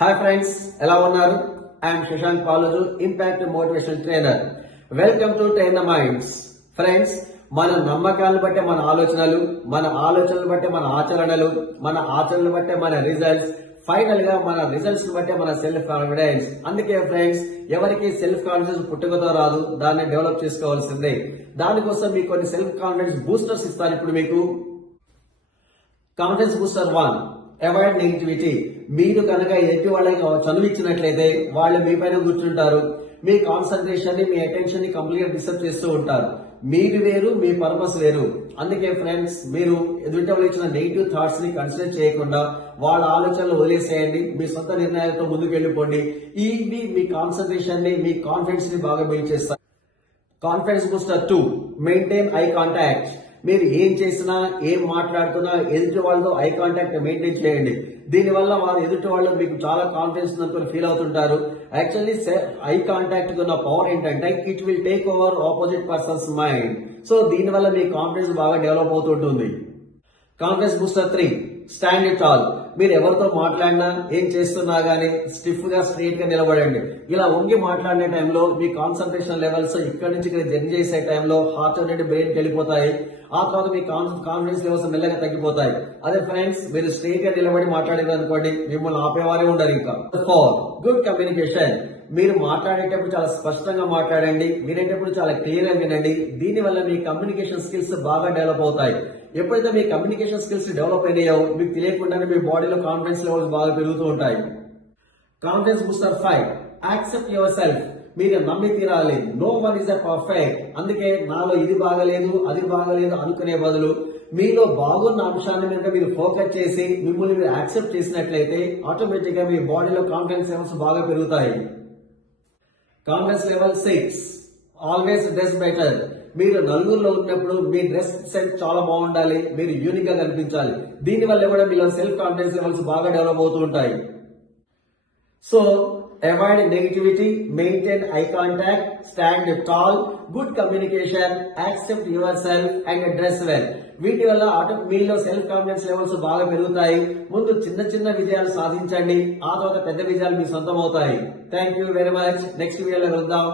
Hi friends, ఎలా ఉన్నారు? I'm Shashank Palaju, impact motivation trainer. Welcome to train the minds. Friends, మన నమ్మకాలను బట్టే మన ఆలోచనలు, మన ఆలోచనలు బట్టే మన ఆచరణలు, మన ఆచరణలు బట్టే మన రిజల్ట్స్, ఫైనల్ గా మన రిజల్ట్స్ బట్టే మన సెల్ఫ్ కాన్ఫిడెన్స్. అందుకే ఫ్రెండ్స్, ఎవరికి సెల్ఫ్ కాన్ఫిడెన్స్ పుట్టుకతో రాదు, దాన్ని డెవలప్ చేసుకోవాల్సిందే. దానికోసం మీకు కొన్ని సెల్ఫ్ కాన్ఫిడెన్స్ బూస్టర్స్ ఇస్తాను ఇప్పుడు మీకు. Confidence booster 1, avoid negativity. మీరు కనుక ఎదుటి వాళ్ళకి చనువిచ్చినట్లయితే వాళ్ళు మీ పైన కూర్చుంటారు, మీ కాన్సన్ట్రేషన్ ని, మీ అటెన్షన్ ని కంప్లీట్ గా డిస్టర్బ్ చేస్తూ ఉంటారు. మీరు వేరు, మీ పర్పస్ వేరు. అందుకే ఫ్రెండ్స్, మీరు ఎదుటి వాళ్ళు ఇచ్చిన నెగిటివ్ థాట్స్ ని కన్సిడర్ చేయకుండా వాళ్ళ ఆలోచనలు వదిలేసేయండి. మీ సొంత నిర్ణయాలతో ముందుకు వెళ్ళిపోండి. ఇవి మీ కాన్సన్ట్రేషన్ ని, మీ కాన్ఫిడెన్స్ ని బాగా బిల్డ్ చేస్తారు. Confidence booster 2, maintain eye contact. మీరు ఏం చేసినా, ఏం మాట్లాడుతున్నా ఎదుటి వాళ్ళతో ఐ కాంటాక్ట్ మెయింటైన్ చేయండి. దీనివల్ల వారు ఎదుటి వాళ్ళు మీకు చాలా కాన్ఫిడెన్స్ ఉందనుకుని ఫీల్ అవుతుంటారు. యాక్చువల్లీ ఐ కాంటాక్ట్ ఉన్న పవర్ ఏంటంటే it will take over opposite persons mind. So దీనివల్ల మీ కాన్ఫిడెన్స్ బాగా డెవలప్ అవుతుంటుంది. Confidence booster 3, stand it all. మీరు ఎవరితో మాట్లాడినా, ఏం చేస్తున్నా గానీ స్టిఫ్ గా, స్ట్రైట్ గా నిలబడండి. ఇలా వంగి మాట్లాడిన టైంలో మీ కాన్సన్ట్రేషన్ లెవెల్స్ ఇక్కడి నుంచి ఇక్కడ జర్నీ చేసే టైంలో హార్ట్ నుండి బ్రెయిన్ వెళ్ళిపోతాయి. ఆ తర్వాత మీ కాన్ఫిడెన్స్ లెవెల్స్ మెల్లగా తగ్గిపోతాయి. అదే ఫ్రెండ్స్, మీరు స్ట్రైట్ గా నిలబడి మాట్లాడారు అనుకోండి, మిమ్మల్ని ఆపేవారే ఉండరు. ఇంకా 4, గుడ్ కమ్యూనికేషన్. మీరు మాట్లాడేటప్పుడు చాలా స్పష్టంగా మాట్లాడండి, వినేటప్పుడు చాలా క్లియర్ గా వినండి. దీని వల్ల మీ కమ్యూనికేషన్ స్కిల్స్ బాగా డెవలప్ అవుతాయి. ఎప్పుడైతే మీ కమ్యూనికేషన్ స్కిల్స్ డెవలప్ అయినాయో మీకు తెలియకుండానే మీ బాడీలో కాన్ఫిడెన్స్ లెవెల్స్ బాగా పెరుగుతూ ఉంటాయి. Confidence booster 5, accept yourself. మీరు నమ్మి తీరాలి. No one is a perfect. అందుకే నాలో ఇది బాగలేదు, అది బాగలేదు అనుకునే బదులు మీలో బాగున్న అంశాన్ని మీద మీరు ఫోకస్ చేసి మిమ్మల్ని మీరు యాక్సెప్ట్ చేసినట్లయితే ఆటోమేటిక్ గా మీ బాడీలో కాన్ఫిడెన్స్ లెవెల్స్ బాగా పెరుగుతాయి. Confidence level 6, always dress better. మీరు నలుగురిలో ఉన్నప్పుడు మీ డ్రెస్ సెన్స్ చాలా బాగుండాలి, మీరు యూనిక్ గా కనిపించాలి. దీనివల్ల కూడా మీలో సెల్ఫ్ కాన్ఫిడెన్స్ లెవెల్స్ బాగా డెవలప్ అవుతూ ఉంటాయి. So avoid negativity, maintain eye contact, stand tall, good communication, accept your self and dress well. వీటి వల్ల మీలో సెల్ఫ్ కాన్ఫిడెన్స్ లెవెల్స్ బాగా పెరుగుతాయి. ముందు చిన్న చిన్న విజయాలు సాధించండి, ఆ తర్వాత పెద్ద విజయాలు మీ సొంతం అవుతాయి. Thank you very much. Next వీడియోలో కలుద్దాం.